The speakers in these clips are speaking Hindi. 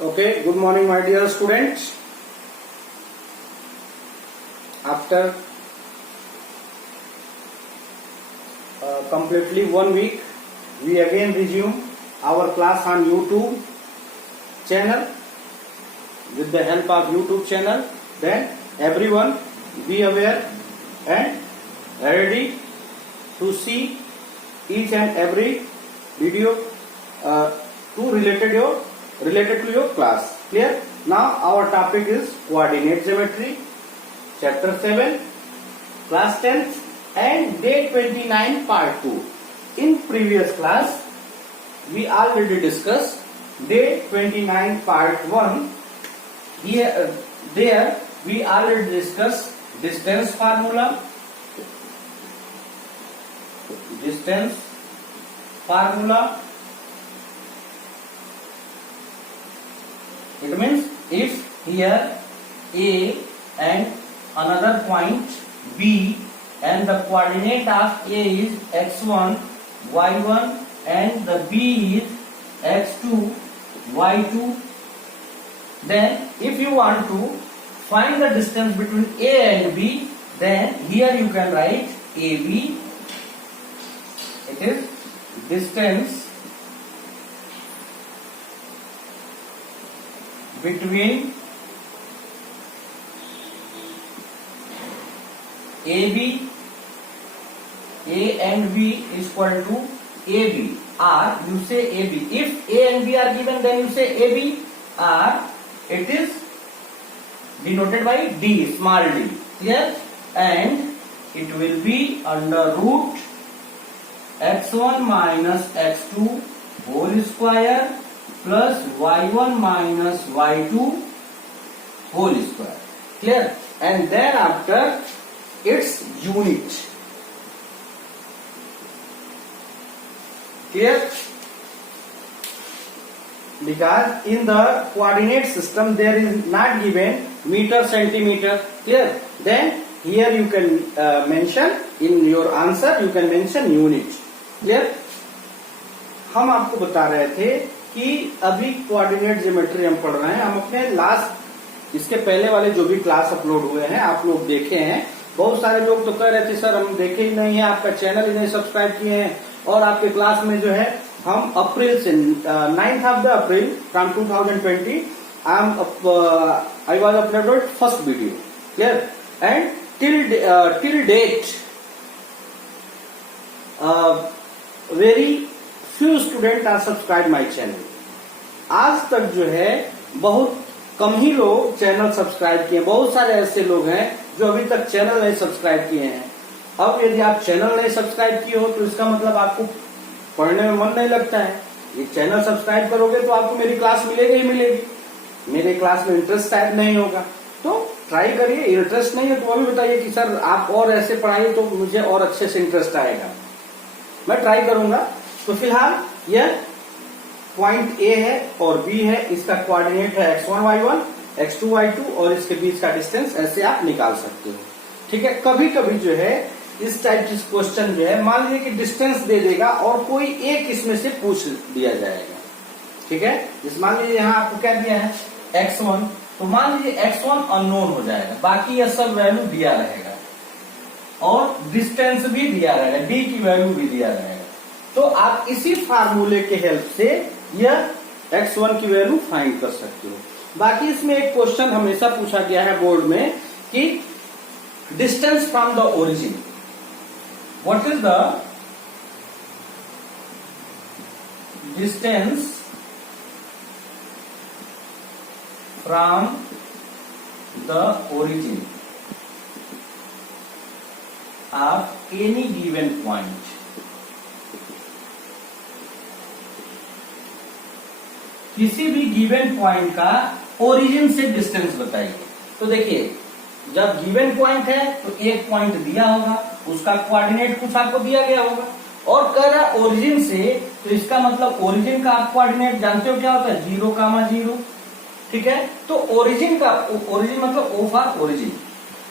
Okay, good morning, my dear students. After completely 1 week, we again resume our class on YouTube channel with the help of YouTube channel. Then everyone be aware and ready to see each and every video related to your class. Clear? Now our topic is coordinate geometry, chapter 7, class 10th and day 29 part 2. In previous class we already discussed day 29 part 1. There we already discussed distance formula. It means if here A and another point B and the coordinate of A is x1, y1 and the B is x2, y2, then if you want to find the distance between A and B, then here you can write AB. It is distance between AB, A and B is equal to AB, or you say AB. If A and B are given, then you say AB, or it is denoted by D, small d. Clear? And it will be under root x1 minus x2 whole square plus y1 minus y2 whole square. Clear? And then after its unit. Clear? Because in the coordinate system there is not given meter, centimeter. Clear? Then here you can mention in your answer, you can mention unit. Clear? हम आपको बता रहे थे कि अभी कोऑर्डिनेट ज्योमेट्री हम पढ़ रहे हैं. हम अपने लास्ट इसके पहले वाले जो भी क्लास अपलोड हुए हैं आप लोग देखे हैं. बहुत सारे लोग तो कह रहे थे सर हम देखे ही नहीं है, आपका चैनल ही नहीं सब्सक्राइब किए हैं, और आपके क्लास में जो है हम अप्रैल से 9th of the April from 2020 I was uploaded first video. Clear? And till date very few students are subscribed my channel. आज तक जो है बहुत कम ही लोग चैनल सब्सक्राइब किए. बहुत सारे ऐसे लोग हैं जो अभी तक चैनल नहीं सब्सक्राइब किए हैं. अब यदि आप चैनल नहीं सब्सक्राइब किए हो तो इसका मतलब आपको पढ़ने में मन नहीं लगता है. ये चैनल सब्सक्राइब करोगे तो आपको मेरी क्लास मिलेगी ही मिलेगी. मेरे क्लास में इंटरेस्ट टाइप नहीं होगा तो ट्राई करिए. इंटरेस्ट नहीं है तो वो भी बताइए कि सर आप और ऐसे पढ़ाइए तो मुझे और अच्छे से इंटरेस्ट आएगा. मैं ट्राई करूंगा. तो फिलहाल यह पॉइंट ए है और बी है. इसका कोऑर्डिनेट है x1 y1, x2 y2 और इसके बीच का डिस्टेंस ऐसे आप निकाल सकते हो. ठीक है. कभी कभी जो है इस टाइप की क्वेश्चन जो है मान लीजिए कि डिस्टेंस दे देगा और कोई एक इसमें से पूछ दिया जाएगा. ठीक है. जैसे मान लीजिए यहाँ आपको क्या दिया है x1, तो मान लीजिए x1 अननोन हो जाएगा, बाकी यह सब वैल्यू दिया रहेगा और डिस्टेंस भी दिया रहेगा, d की वैल्यू भी दिया रहेगा. तो आप इसी फार्मूले के हेल्प से यह x1 की वैल्यू फाइंड कर सकते हो. बाकी इसमें एक क्वेश्चन हमेशा पूछा गया है बोर्ड में कि distance from the origin. What is the distance from the origin of any given point. किसी भी गिवन पॉइंट का ओरिजिन से डिस्टेंस बताइए. तो देखिए जब गिवन पॉइंट है तो एक पॉइंट दिया होगा, उसका कोऑर्डिनेट कुछ आपको दिया गया होगा और कह रहा ओरिजिन से, तो इसका मतलब ओरिजिन का आप कोऑर्डिनेट जानते हो क्या होता है 0, 0. ठीक है. तो ओरिजिन मतलब ओ फॉर ओरिजिन.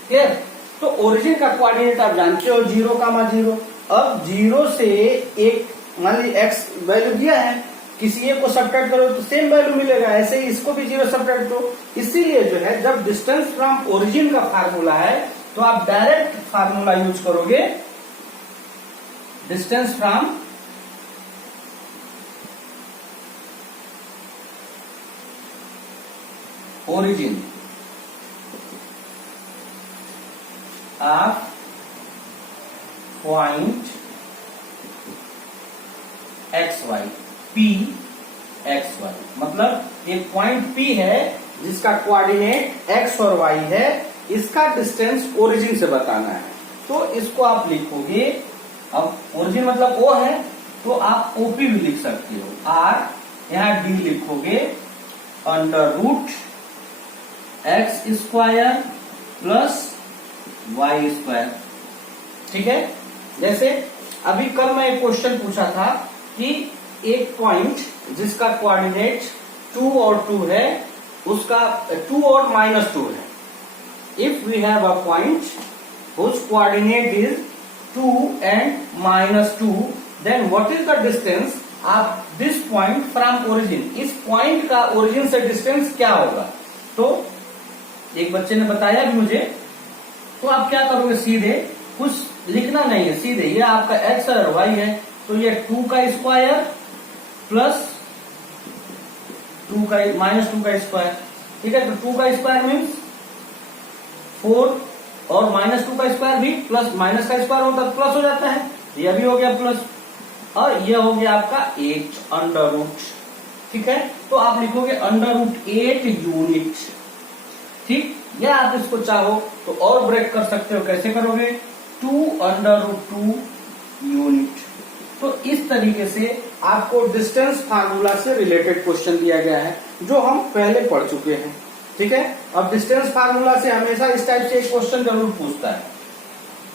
क्लियर. तो ओरिजिन का कोऑर्डिनेट आप जानते हो 0, 0. अब 0 से एक मान लीजिए x वैल्यू दिया है किसी एक को सब्ट्रैक्ट करो तो सेम वैल्यू मिलेगा, ऐसे ही इसको भी 0 सब्ट्रैक्ट दो। इसीलिए जो है जब डिस्टेंस फ्रॉम ओरिजिन का फार्मूला है तो आप डायरेक्ट फार्मूला यूज करोगे, distance from origin of point X Y, P X Y, मतलब एक पॉइंट P है जिसका कोऑर्डिनेट x और y है, इसका डिस्टेंस ओरिजिन से बताना है। तो इसको आप लिखोगे, अब ओरिजिन मतलब O है तो आप OP भी लिख सकते हो, R यहां D लिखोगे, under root X square plus Y square. ठीक है, जैसे अभी कल मैं एक क्वेश्चन पूछा था कि एक पॉइंट जिसका कोऑर्डिनेट 2 और 2 है, उसका 2 और -2 है। If we have a point whose coordinate is 2 and -2, then what is the distance of this point from origin? इस पॉइंट का ओरिजिन से डिस्टेंस क्या होगा? तो एक बच्चे ने बताया भी मुझे, तो आप क्या करोगे, सीधे कुछ लिखना नहीं है, सीधे ये आपका x और y है, तो ये 2 का स्क्वायर प्लस 2 का -2 का स्क्वायर। ठीक है, तो 2 का स्क्वायर मीन्स 4 और -2 का स्क्वायर भी प्लस माइनस का स्क्वायर होता है प्लस हो जाता है, यह भी हो गया प्लस, और यह हो गया आपका 8 अंडर रूट। ठीक है, तो आप लिखोगे अंडर रूट 8 यूनिट। ठीक, या आप इसको चाहो तो और ब्रेक कर सकते हो, कैसे करोगे, 2 अंडर रूट 2 यूनिट। तो इस तरीके से आपको डिस्टेंस फार्मूला से रिलेटेड क्वेश्चन दिया गया है जो हम पहले पढ़ चुके हैं। ठीक है, अब डिस्टेंस फार्मूला से हमेशा इस टाइप से एक क्वेश्चन जरूर पूछता है।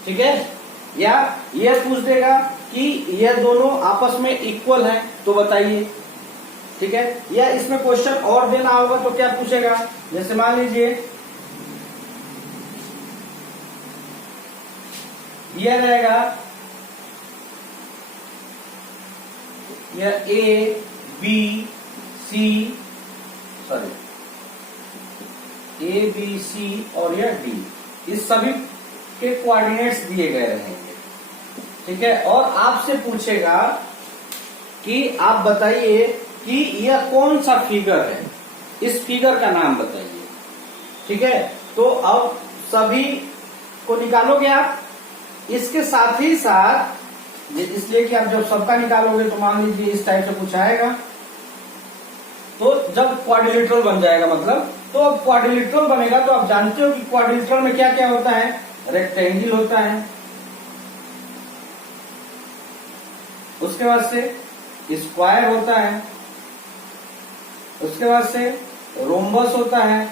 ठीक है, या यह पूछ देगा कि यह दोनों आपस में इक्वल है तो बताइए। ठीक है, या इसमें क्वेश्चन और देना होगा तो क्या पूछेगा, जैसे मान लीजिए यह रहेगा, यह A B C और यह D, इस सभी के कोऑर्डिनेट्स दिए गए रहेंगे। ठीक है, और आपसे पूछेगा कि आप बताइए कि यह कौन सा फिगर है, इस फिगर का नाम बताइए। ठीक है, तो अब सभी को निकालोगे आप, इसके साथ ही साथ इसलिए कि आप जब सबका निकालोगे तो मान लीजिए इस टाइप से कुछ आएगा, तो जब क्वाड्रिलेटरल बन जाएगा मतलब, तो अब क्वाड्रिलेटरल बनेगा तो आप जानते हो कि क्वाड्रिलेटरल में क्या क्या होता है, रेक्टेंगल होता है, उसके बाद से स्क्वायर होता है, उसके बाद से रोम्बस होता है,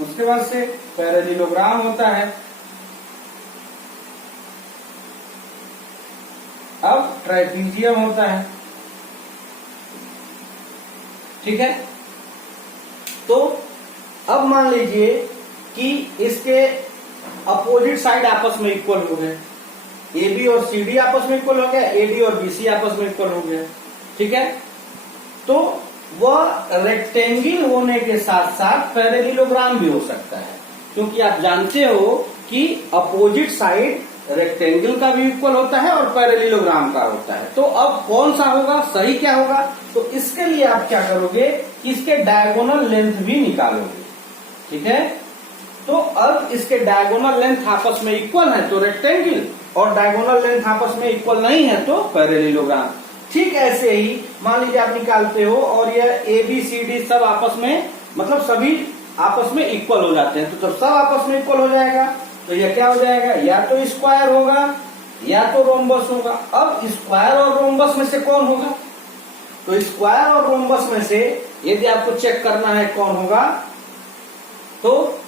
उसके बाद से पैरेललोग्राम होता है, अब ट्राइपीजियम होता है। ठीक है, तो अब मान लीजिए कि इसके अपोजिट साइड आपस में इक्वल हो गए, AB और CD आपस में इक्वल हो गया, AD और BC आपस में इक्वल हो गया। ठीक है, तो वह रेक्टेंगल होने के साथ साथ पैरेललोग्राम भी हो सकता है, क्योंकि आप जानते हो कि अपोजिट साइड रेक्टेंगल का भी इक्वल होता है और पैरेललोग्राम का होता है। तो अब कौन सा होगा, सही क्या होगा, तो इसके लिए आप क्या करोगे कि इसके डायगोनल लेंथ भी निकालोगे। ठीक है, तो अब इसके डायगोनल लेंथ आपस में इक्वल है तो रेक्टेंगल, और डायगोनल लेंथ आपस में इक्वल नहीं है तो पैरेललोग्राम। ठीक ऐसे ही मान लीजिए आप निकालते हो और यह ABCD सब आपस में, मतलब सभी आपस में इक्वल हो जाते हैं, तो जब सब आपस में इक्वल हो जाएगा तो यह क्या हो जाएगा, या तो स्क्वायर होगा या तो रोम्बस होगा। अब स्क्वायर और रोम्बस में से कौन होगा, तो स्क्वायर और रोम्बस में से यदि आपको चेक करना है कौन होगा, तो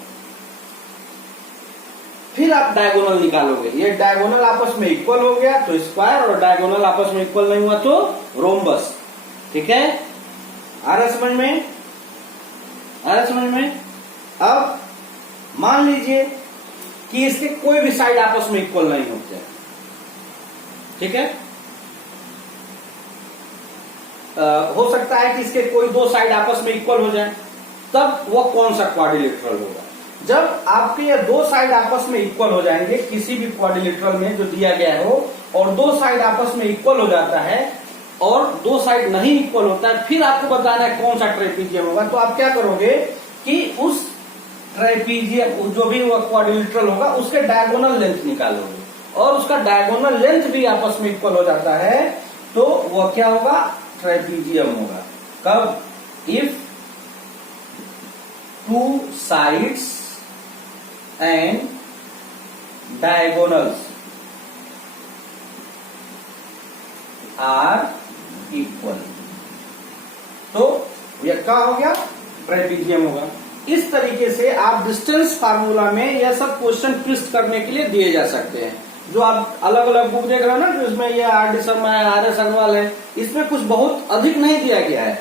फिर आप डायगोनल निकालोगे। ये डायगोनल आपस में इक्वल हो गया तो स्क्वायर, और डायगोनल आपस में इक्वल नहीं हुआ तो रोम्बस। ठीक है, आ रहा समझ में, आ रहा समझ में। अब मान लीजिए कि इसके कोई भी साइड आपस में इक्वल नहीं होते, ठीक है। हो सकता है कि इसके कोई दो साइड आपस में इक्वल हो जाए, तब वह कौन सा क्वाड्रिलेटरल होगा? जब आपके ये दो साइड आपस में इक्वल हो जाएंगे किसी भी क्वाड्रिलेटरल में जो दिया गया हो, और दो साइड आपस में इक्वल हो जाता है और दो साइड नहीं इक्वल होता है, फिर आपको बताना है कौन सा ट्रेपीजियम होगा। तो आप क्या करोगे कि उस ट्रेपीजियम जो भी वह क्वाड्रिलेटरल होगा उसके डायगोनल लेंथ निकालोगे, और उसका डायगोनल लेंथ भी आपस में इक्वल हो जाता है, तो वह क्या होगा? ट्रेपीजियम होगा। कब? If two sides and diagonals are equal, तो यह क्या हो गया? ट्रेपीजियम होगा। इस तरीके से आप डिस्टेंस फार्मूला में यह सब क्वेश्चन ट्विस्ट करने के लिए दिए जा सकते हैं। जो आप अलग अलग बुक देख रहे हो ना, जो इसमें ये आर डी शर्मा है, आर एस अग्रवाल है, इसमें कुछ बहुत अधिक नहीं दिया गया है।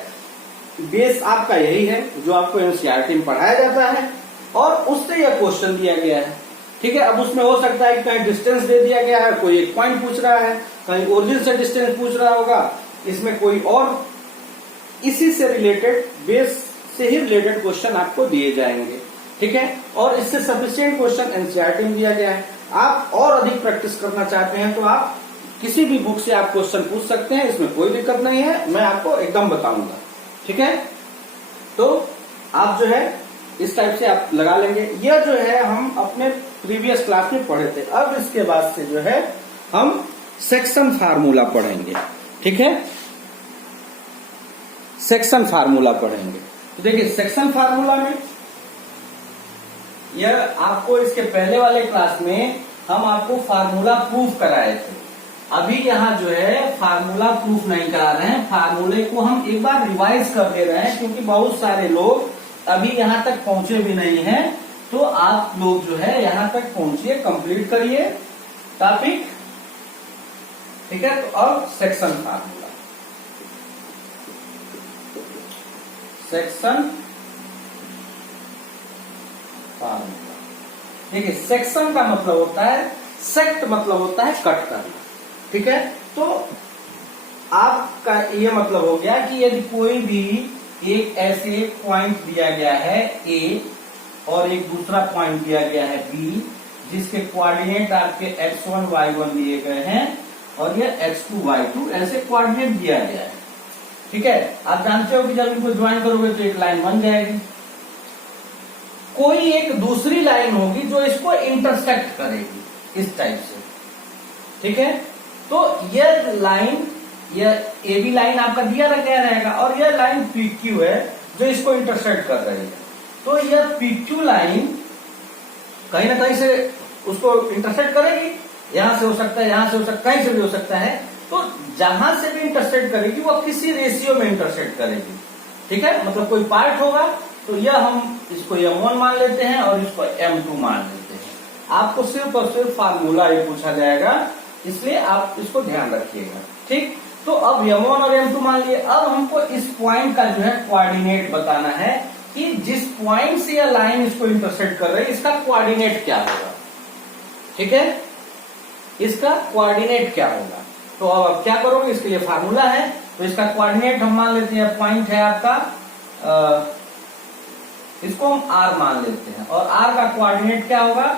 बेस आपका यही है जो आपको एनसीईआरटी में पढ़ाया जाता है, और उससे यह क्वेश्चन दिया गया है। ठीक है। अब उसमें हो सकता है कि कहीं डिस्टेंस दे दिया गया है, कोई एक पॉइंट पूछ रहा है, कहीं ओरिजिन से डिस्टेंस पूछ रहा होगा, इसमें कोई और इसी से रिलेटेड, बेस से ही रिलेटेड क्वेश्चन आपको दिए जाएंगे। ठीक है। और इससे सफिशिएंट क्वेश्चन एनसीईआरटी में दिया गया है। आप और अधिक प्रैक्टिस करना चाहते हैं तो आप किसी भी बुक से आप क्वेश्चन पूछ सकते हैं, इसमें कोई दिक्कत नहीं है, मैं आपको एकदम बताऊंगा। ठीक है। तो आप जो है इस टाइप से आप लगा लेंगे। यह जो है हम अपने प्रीवियस क्लास में पढ़े थे। अब इसके बाद से जो है हम सेक्शन फार्मूला पढ़ेंगे। ठीक है। सेक्शन फार्मूला पढ़ेंगे। तो देखिए सेक्शन फार्मूला में यह आपको इसके पहले वाले क्लास में हम आपको फार्मूला प्रूफ कराए थे। अभी यहाँ जो है फार्मूला प्रूफ नहीं करा रहे हैं, फार्मूले को हम एक बार रिवाइज कर दे रहे हैं, क्योंकि बहुत सारे लोग अभी यहाँ तक पहुंचे भी नहीं हैं। तो आप लोग जो है यहाँ तक पहुंचिए, कंप्लीट करिए टॉपिक। ठीक है। तो अब सेक्शन फार्मूला, सेक्शन फार्मूला। देखिए सेक्शन का मतलब होता है, सेक्ट मतलब होता है कट करना। ठीक है। तो आपका ये मतलब हो गया कि यदि कोई भी एक ऐसे पॉइंट दिया गया है ए, और एक दूसरा पॉइंट दिया गया है बी, जिसके कोऑर्डिनेट आपके x1 y1 दिए गए हैं, और ये x2 y2 ऐसे कोऑर्डिनेट दिया गया है। ठीक है। आप जानते हो कि जब इनको ज्वाइन करोगे तो एक लाइन बन जाएगी। कोई एक दूसरी लाइन होगी जो इसको इंटरसेक्ट करेगी इस टाइप से। ठीक है। तो यह लाइन, यह ए बी लाइन आपका दिया गया रहेगा, और यह लाइन पी क्यू है जो इसको इंटरसेक्ट कर रही है। तो यह पी क्यू लाइन कहीं ना कहीं से उसको इंटरसेक्ट करेगी। यहां से हो सकता है, यहां से हो सकता है, कहीं से भी हो सकता है। तो जहां से भी इंटरसेक्ट करेगी वो किसी रेशियो में इंटरसेक्ट करेगी। ठीक है। मतलब कोई पार्ट होगा, तो यह हम इसको M1 मान लेते हैं और इसको M2 मान लेते हैं। आपको सिर्फ और सिर्फ फार्मूला ये पूछा जाएगा, इसलिए आप इसको ध्यान रखिएगा। ठीक। तो अब M1 और M2 मान लिए। अब हमको इस पॉइंट का जो है कोऑर्डिनेट बताना है कि जिस पॉइंट से यह लाइन इसको इंटरसेक्ट कर रही है, इसका कोऑर्डिनेट क्या होगा। ठीक है। इसका कोऑर्डिनेट क्या होगा। तो अब आप क्या करोगे, इसके लिए फार्मूला है। तो इसका कोऑर्डिनेट हम मान लेते हैं, पॉइंट है आपका, इसको हम r मान लेते हैं, और r का कोऑर्डिनेट क्या होगा,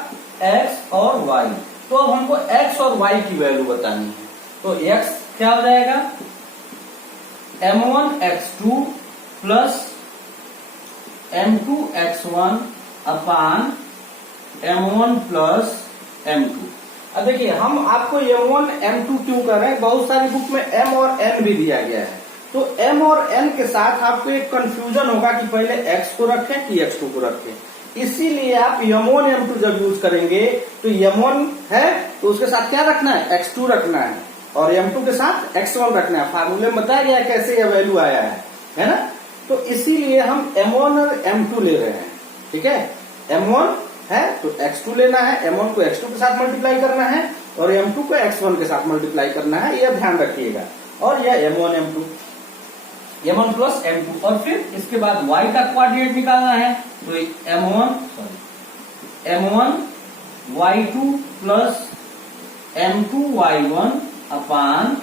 x और y। तो अब हमको x और y की वैल्यू बतानी है। तो x क्या हो जाएगा, m1 x2 plus m2 x1 अपान m1 प्लस m2। अब देखिए हम आपको m1 m2 क्यों कर रहे हैं, बहुत सारी बुक में m और n भी दिया गया है। तो m और n के साथ आपको एक कंफ्यूजन होगा कि पहले x को रखें कि x2 को रखें। इसीलिए आप m1 m2 जब यूज करेंगे तो m1 है तो उसके साथ क्या रखना है, x2 रखना है, और m2 के साथ x1 रखना है। फार्मूले में बताया गया कैसे यह वैल्यू आया है ना। तो इसीलिए हम m1 और m2 ले रहे हैं। ठीक है। m1 है तो x2 लेना है, m1 को x2 के साथ मल्टीप्लाई करना है, और m2 को x1 के साथ मल्टीप्लाई करना है, यह ध्यान रखिएगा। और यह m1 m2 m1 plus m2, और फिर इसके बाद y का कोऑर्डिनेट निकालना है। तो m1 y2 plus m2 y1 upon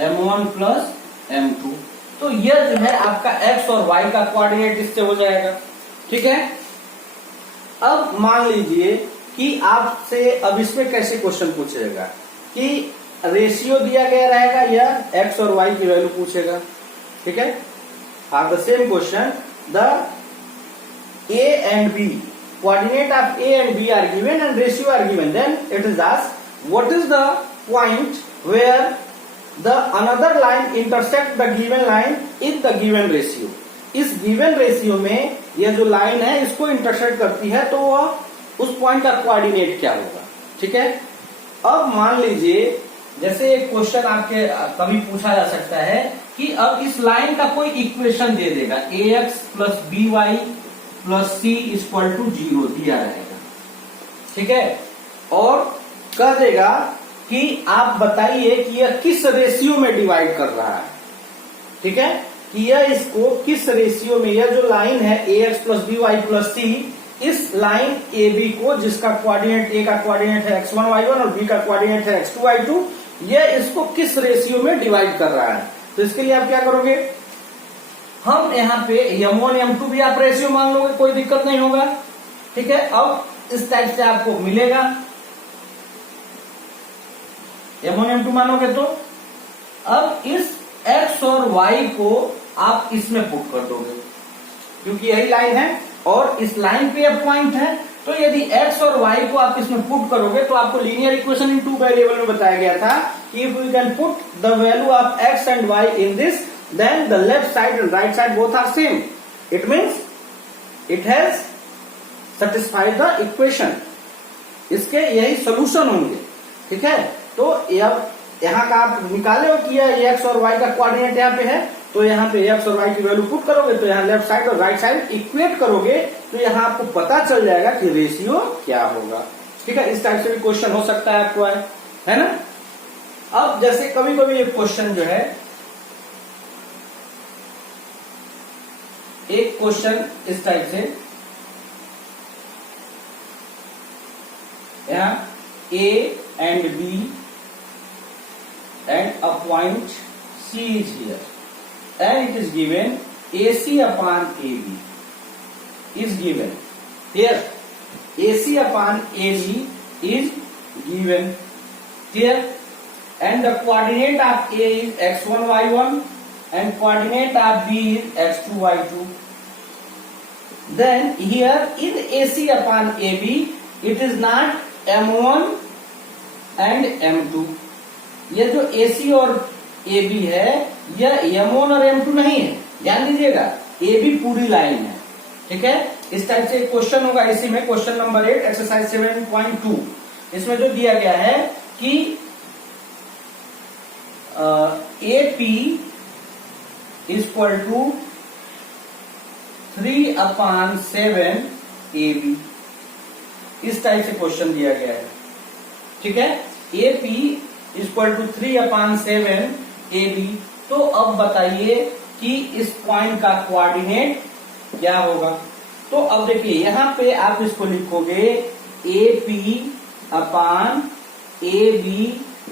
m1 plus m2। तो यह जो है आपका x और y का कोऑर्डिनेट इससे हो जाएगा। ठीक है, अब मान लीजिए कि आपसे अब इसमें कैसे क्वेश्चन पूछेगा कि रेशियो दिया गया रहेगा या x और y की वैल्यू पूछेगा। ठीक है, for the same question the a and b coordinate of a and b are given and ratio are given, then it is asked what is the point where the another line intersect the given line in the given ratio। इस गिवन रेशियो में यह जो लाइन है इसको इंटरसेक्ट करती है, तो वह उस पॉइंट का कोऑर्डिनेट क्या होगा। ठीक है, अब मान लीजिए जैसे एक क्वेश्चन आपके कभी पूछा जा सकता है कि अब इस लाइन का कोई इक्वेशन दे देगा ax plus B Y plus C equal to 0 दिया रहेगा। ठीक है, और कह देगा कि आप बताइए कि यह किस रेशियो में डिवाइड कर रहा है। ठीक है, कि यह इसको किस रेशियो में, यह जो लाइन है ax plus B Y plus C, इस लाइन AB को जिसका कोऑर्डिनेट a का कोऑर्डिनेट है x1 y1 और b का कोऑर्डिनेट है x2 y2, यह इसको किस रेशियो में डिवाइड कर रहा है। तो इसके लिए आप क्या करोगे, हम यहाँ पे m1 m2 भी आप रेशियो मान लोगे, कोई दिक्कत नहीं होगा। ठीक है, अब इस टाइप से आपको मिलेगा m1 m2 मानोगे तो अब इस x और y को आप इसमें पुट कर दोगे, क्योंकि यही लाइन है और इस लाइन पे अब पॉइंट है। तो यदि x और y को आप इसमें पुट करोगे तो आपको linear equation in two variable में बताया गया था कि if we can put the value of x and y in this, then the left side and right side both are same. It means it has satisfied the equation. इसके यही सोल्यूशन होंगे। ठीक है, तो यहाँ का आप निकाले हो कि यह x और y का कोऑर्डिनेट यहाँ पे है, तो यहाँ पे x और y की वैल्यू पुट करोगे तो यहाँ लेफ्ट साइड और राइट साइड इक्वेट करोगे तो यहाँ आपको पता चल जाएगा कि रेशियो क्या होगा। ठीक है, इस टाइप से भी क्वेश्चन हो सकता है आपको, है ना। अब जैसे कभी कभी एक क्वेश्चन जो है, एक क्वेश्चन इस टाइप से, यहाँ A and B and a point C is here and it is given AC upon AB is given here. AC upon AB is given here and the coordinate of A is x1 y1 and coordinate of B is x2 y2. Then here in AC upon AB it is not M1 and M2। ये जो AC और AB है यह M1 और M2 नहीं है, ध्यान दीजिएगा, AB पूरी लाइन है। ठीक है, इस टाइप से क्वेश्चन होगा इसी में, क्वेश्चन नंबर 8 एक्सरसाइज 7.2। इसमें जो दिया गया है कि AP इक्वल टू 3/7 AB, इस टाइप से क्वेश्चन दिया गया है। ठीक है, AP इक्वल टू 3/7 AB। तो अब बताइए कि इस पॉइंट का कोऑर्डिनेट क्या होगा। तो अब देखिए यहाँ पे आप इसको लिखोगे AP upon AB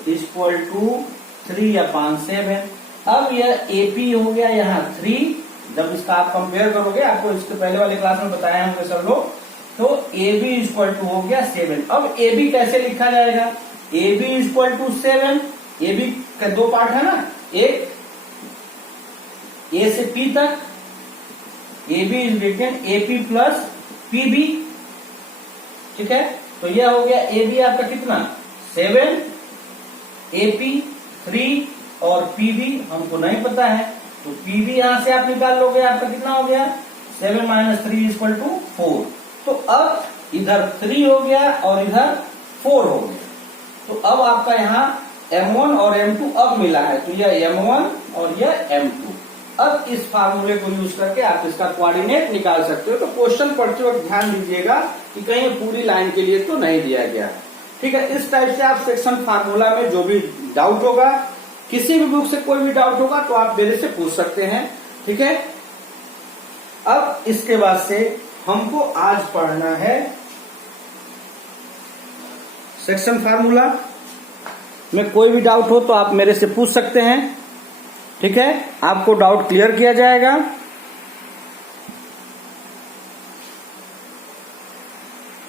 equal to 3/7। अब यह AP हो गया यहाँ 3, जब इसका आप कंपेयर करोगे, आपको इसके पहले वाले क्लास में बताया होंगे सब लोग, तो AB इक्वल टू हो गया 7। अब AB कैसे लिखा जाएगा, AB इक्वल टू 7, AB का दो पार्ट है ना, एक A से P तक, AB is written AP plus PB। ठीक है, तो यह हो गया AB आपका कितना 7, AP 3 और PB हमको नहीं पता है, तो PB यहां से आप निकाल लोगे, आपका कितना हो गया 7 - 3 इक्वल टू 4। तो अब इधर 3 हो गया और इधर 4 हो गया, तो अब आपका यहाँ M1 और M2 अब मिला है, तो यह M1 और यह M2। अब इस फार्मूले को यूज करके आप इसका कोऑर्डिनेट निकाल सकते हो। तो क्वेश्चन पढ़ते वक्त ध्यान दीजिएगा कि कहीं पूरी लाइन के लिए तो नहीं दिया गया है। ठीक है, इस टाइप से आप सेक्शन फार्मूला में जो भी डाउट होगा, किसी भी बुक से कोई भी डाउट होगा तो आप मेरे से पूछ सकते हैं। ठीक है, अब इसके बाद से हमको आज पढ़ना है सेक्शन फार्मूला। में कोई भी डाउट हो तो आप मेरे से पूछ सकते हैं। ठीक है, आपको डाउट क्लियर किया जाएगा।